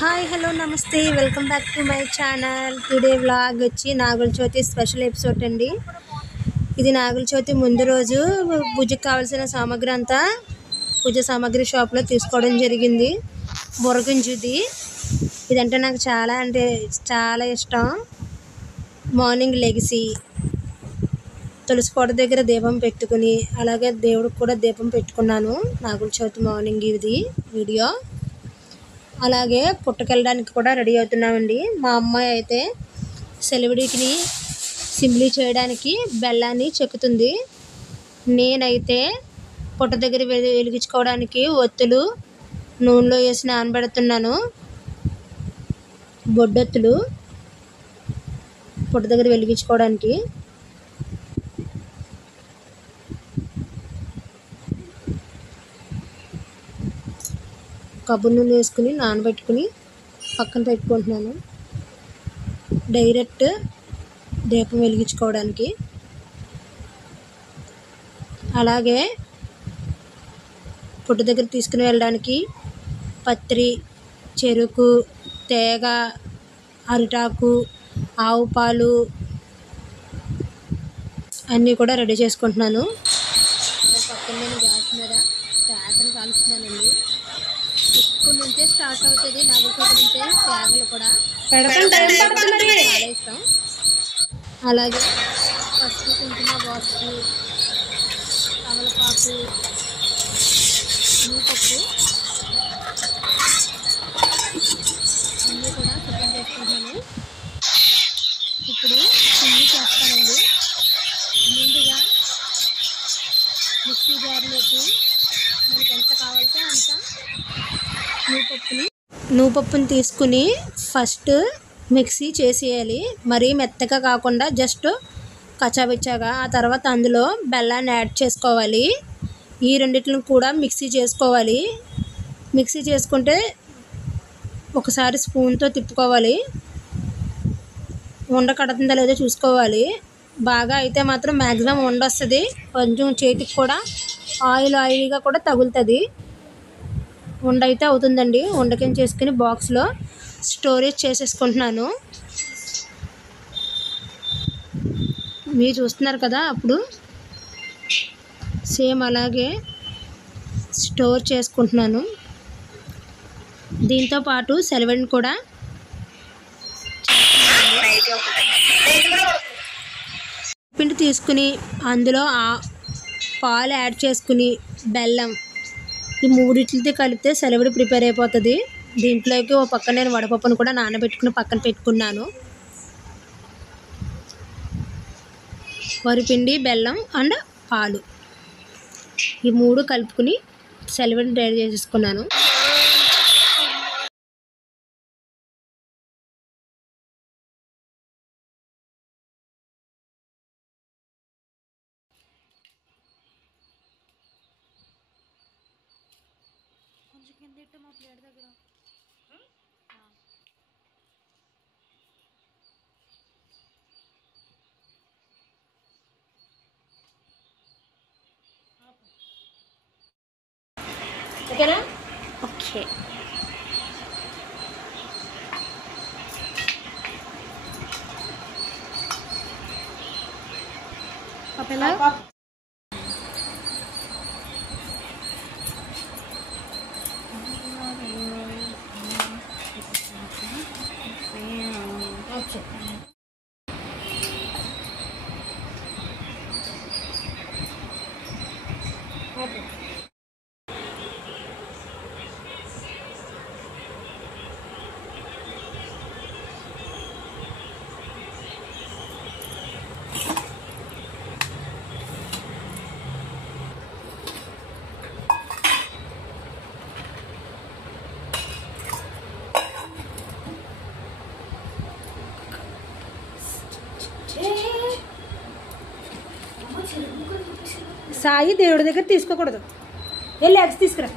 Hi hello నమస్తే welcome back to my channel. Today vlog వచ్చి Nagula Chavithi special episode అండి. ఇది నాగుల చవితి ముందు రోజు పూజకు కావాల్సిన సామాగ్రి అంతా పూజ సామాగ్రి షాప్లో తీసుకోవడం జరిగింది. బుర్రగుంజుది ఇదంటే నాకు చాలా ఇష్టం. మార్నింగ్ లెగిసి తులసి కోట దగ్గర దీపం పెట్టుకుని అలాగే దేవుడికి కూడా దీపం పెట్టుకున్నాను. నాగుల చవితి మార్నింగ్ ఇది వీడియో. అలాగే పుట్టకెళ్ళడానికి కూడా రెడీ అవుతున్నామండి. మా అమ్మాయి అయితే సెలవుడికి సింబ్లీ చేయడానికి బెల్లాన్ని చెక్కుతుంది. నేనైతే పుట్ట దగ్గర వెలిగించుకోవడానికి ఒత్తులు నూనెలో వేసి నానబెడుతున్నాను. బొడ్డొత్తులు పుట్ట దగ్గర వెలిగించుకోవడానికి. కొబ్బరి నూనె వేసుకుని నానబెట్టుకుని పక్కన పెట్టుకుంటున్నాను. డైరెక్ట్ దీపం వెలిగించుకోవడానికి. అలాగే పుట్ట దగ్గర తీసుకుని వెళ్ళడానికి పత్రి, చెరుకు, తేగ, అరిటాకు, ఆవు పాలు అన్నీ కూడా రెడీ చేసుకుంటున్నాను. పక్కన నేను గ్యాస్ మీద తేగను కాలుస్తున్నానండి. ఇప్పుడు నుంచే స్టార్ట్ అవుతుంది నాగుల చవితి నుంచే తేగలు కూడా చాలా ఇష్టం. అలాగే పసుపు, కుంకుమ, బాక్సు, తమలపాకు, నూపప్పు అన్నీ కూడా సిద్ధం చేసుకుంటున్నాను. ఇప్పుడు పిండి చేస్తానండి. ముందుగా మిక్సీ జార్లోకి మనకి ఎంత కావాలంటే అంత నూపప్పుని తీసుకుని ఫస్ట్ మిక్సీ చేసేయాలి. మరీ మెత్తగా కాకుండా జస్ట్ కచ్చాబిచ్చాగా. ఆ తర్వాత అందులో బెల్లాన్ని యాడ్ చేసుకోవాలి. ఈ రెండిటిని కూడా మిక్సీ చేసుకోవాలి. మిక్సీ చేసుకుంటే ఒకసారి స్పూన్తో తిప్పుకోవాలి. ఉండ కడుతుందో లేదో చూసుకోవాలి. బాగా అయితే మాత్రం మ్యాక్సిమం ఉండ వస్తుంది. కొంచెం చేతికి కూడా ఆయిల్గా కూడా తగులుతుంది. ఉండ అయితే అవుతుందండి. ఉండకేం చేసుకుని బాక్స్లో స్టోరేజ్ చేసేసుకుంటున్నాను. మీరు చూస్తున్నారు కదా, అప్పుడు సేమ్ అలాగే స్టోర్ చేసుకుంటున్నాను. దీంతో పాటు సెలవుని కూడా పిండి తీసుకుని అందులో పాలు యాడ్ చేసుకుని బెల్లం ఈ మూడిట్లతో కలిపితే సెలవుడి ప్రిపేర్ అయిపోతుంది. దీంట్లోకి ఓ పక్కన నేను వడపప్పును కూడా నానబెట్టుకుని పక్కన పెట్టుకున్నాను. వరిపిండి, బెల్లం అండ్ పాలు ఈ మూడు కలుపుకుని సెలవుడిని రెడీ చేసేసుకున్నాను. మా ప్లేట్ దగ్గర ఓకేనా? ఓకే. పప్పేలా సాయి దేవుడి దగ్గర తీసుకోకూడదు. వెళ్ళి ఎగ్స్ తీసుకురా.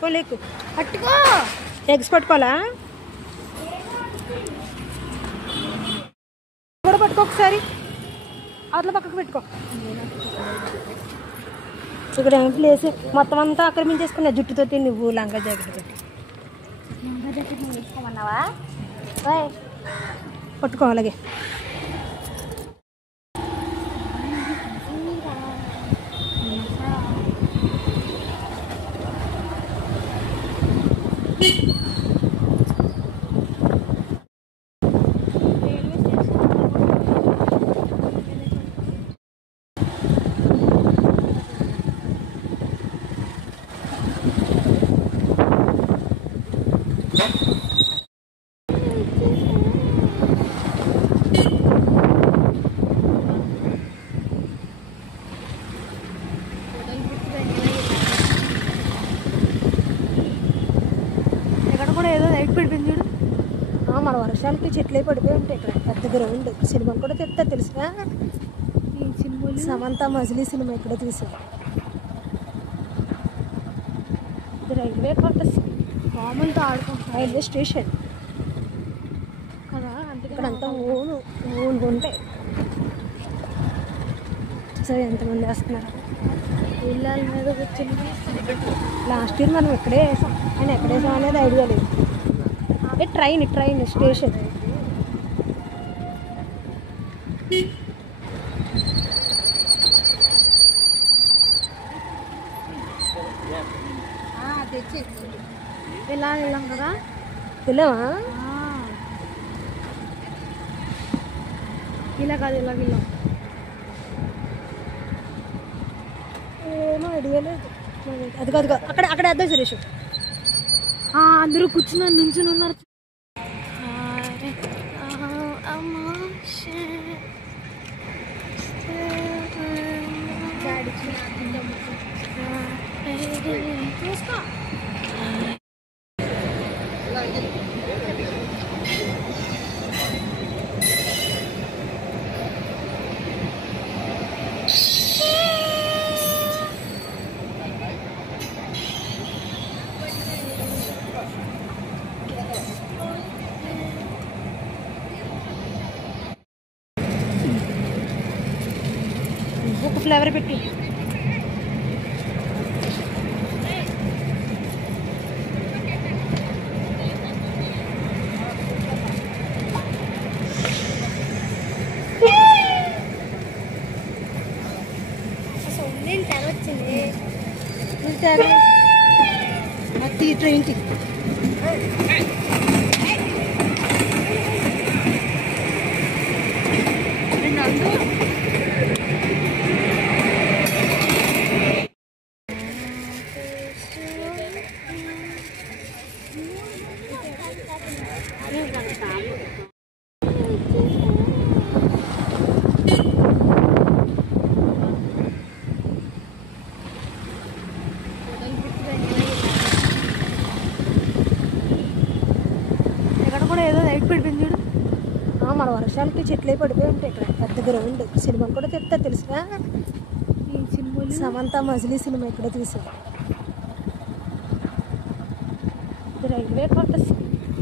పోలేకు పట్టుకో. ఎగ్స్ పట్టుకోవాలా? కూడా పట్టుకో ఒకసారి అవతల పక్కకు పెట్టుకో. ఇక్కడ ఏం ప్లేస్ మొత్తం అంతా ఆక్రమించేసుకున్నా జుట్టుతో నువ్వు లంగా జాకెట్ పెట్టి. లంగా జాకెట్ వేసుకోమన్నావా? పట్టుకో అలాగే. ఇక్కడ కూడా ఏదో లైట్ పడిపోయింది చూడు. మన వర్షాలకి చెట్లే పడిపోయి ఉంటాయి. ఇక్కడ పెద్ద గ్రౌండ్. సినిమా కూడా తెస్తా తెలుసుగా. ఈ సినిమాలు సమంత మజిలీ సినిమా ఇక్కడ తీసారు. ఇది రైల్వే క్వార్టర్స్. మామూలుతో ఆడుకుంటున్నాం. రైల్వే స్టేషన్ కదా, అంటే ఇక్కడ అంతా ఓను ఉంటాయి. సరే ఎంతమంది వేస్తున్నారు. ఇళ్ళ మీద కూర్చొని లాస్ట్ ఇయర్ మనం ఎక్కడే వేసాం. ఆయన ఎక్కడ వేసాం అనేది ఐడియా లేదు. Train station. తెచ్చి ఇలా వెళ్ళాం కదా. వెళ్ళావా? ఇలా కాదు, ఇలా వెళ్ళాం. ఏమో ఐడియా లేదు. అదిగో అక్కడ వేద్దాం సురేష్. అందరూ కూర్చున్నారు, నించుని ఉన్నారు. చూసుకో. ఒక ఫ్లేవర్ పెట్టి. వచ్చింది ట్రైన్ ఇక్కడ కూడా ఏదో లైట్ పడిపోయింది చూడు. మన వర్షాలకి చెట్లే పడిపోయి ఉంటాయి. ఇక్కడ పెద్ద గ్రౌండ్. సినిమా కూడా తెస్తా తెలుసుగా. ఈ సినిమాలు సమంత మజిలీ సినిమా ఇక్కడ తీసారు. ఇది రైల్వే క్వార్టర్స్.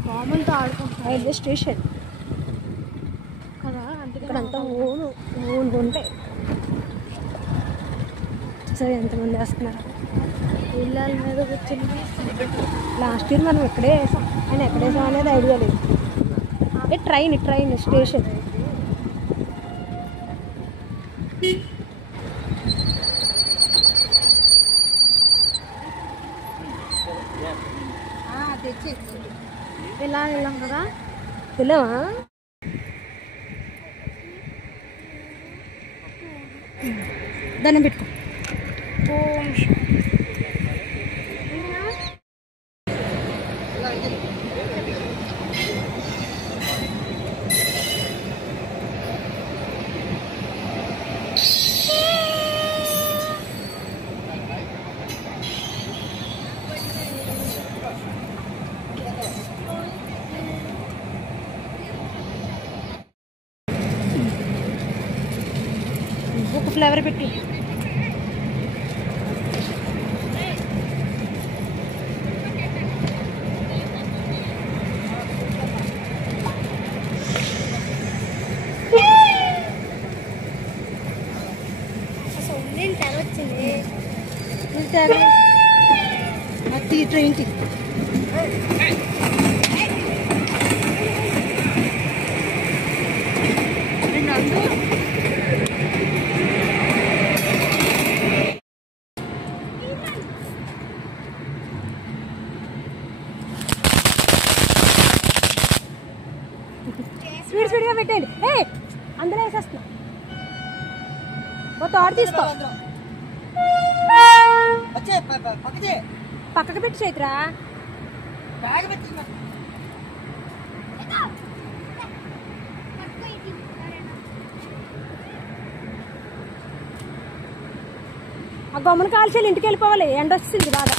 మామూలుతో ఆడుకుంటున్నాం. రైల్వే స్టేషన్ కదా, అంటే ఇక్కడ అంతా ఓను ఉంటాయి. సరే ఎంతమంది వేస్తున్నారు. ఇళ్ళ మీద కూర్చొని లాస్ట్ ఇయర్ మనం ఎక్కడే వేసాం. ఆయన ఎక్కడ వేసాం అనేది ఐడియా లేదు. Train station. తెచ్చి ఇలా వెళ్ళాం కదా. వెళ్ళావా? దండం పెట్టుకో. ఒక ఫ్లేవర్ పెట్టి. T20. స్పీడ్గా పెట్టండి. అందులో వేసేస్తున్నా. ఓ తోట తీసుకో. పక్కకు పెట్టి చైత్రా. ఆ గమ్మున కాల్చేయాలి, ఇంటికి వెళ్ళిపోవాలి. ఎండ వస్తుంది బాగా.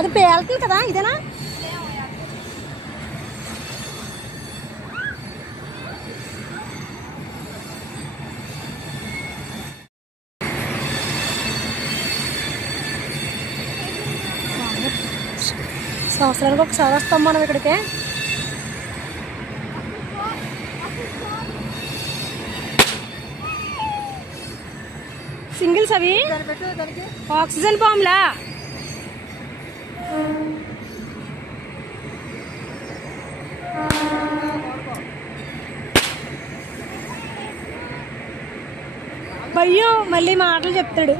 అది పేలుతుంది కదా, ఇదేనా? సంవత్సరానికి ఒకసారి వస్తాం మనం ఇక్కడికి. సింగిల్స్ అవి ఆక్సిజన్ బాంబ్లా. భయ్యం మళ్ళీ మాటలు చెప్తాడు.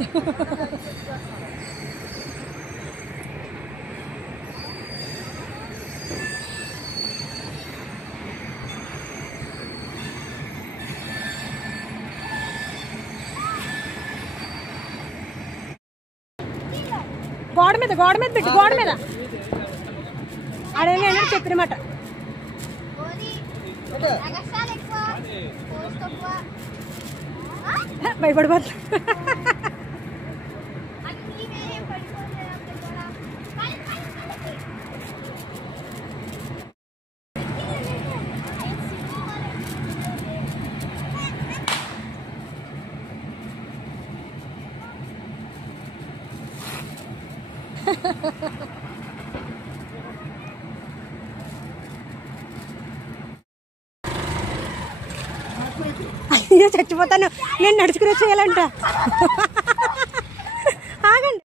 గోడ మీద పెట్టి, గోడ మీద అడేమి అన్నాడు చెప్పినమాట. భయపడిపోతా. అయ్యో చచ్చిపోతాను, నేను నడుచుకుని వచ్చేయాలంట. ఆగండి.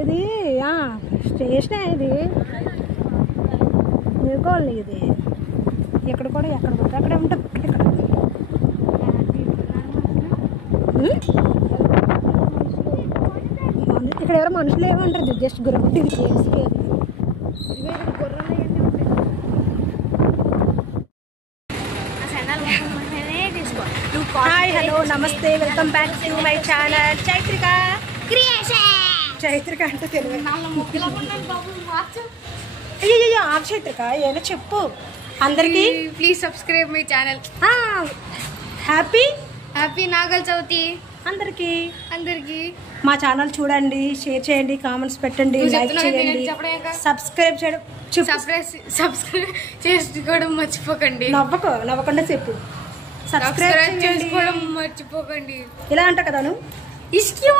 ఇది స్టేషన్, ఇది కాలనీ. ఇది ఎక్కడ కూడా ఎక్కడ పోతే అక్కడే ఉంటాం. ఇక్కడ ఎవరో మనుషులు ఏమంటారు, జస్ట్ గుర్రం. హాయ్, హలో, నమస్తే, welcome back to my channel Chaitrika creation. Chaitrika అంటే తెలుగు. అయ్యో ఆఫ్ చైత్రిక, ఏదో చెప్పు అందరికి. Please subscribe my channel. Happy Nagula Chavithi అందరికి. మా ఛానల్ చూడండి, షేర్ చేయండి, కామెంట్స్ పెట్టండి, లైక్ చేయండి, సబ్స్క్రైబ్ చేసుకోవడం మర్చిపోకండి. నవ్వకుండా చెప్పు. సబ్స్క్రైబ్ చేసుకోవడం మర్చిపోకండి. ఇలా అంట కదా నువ్వు. ఇష్టం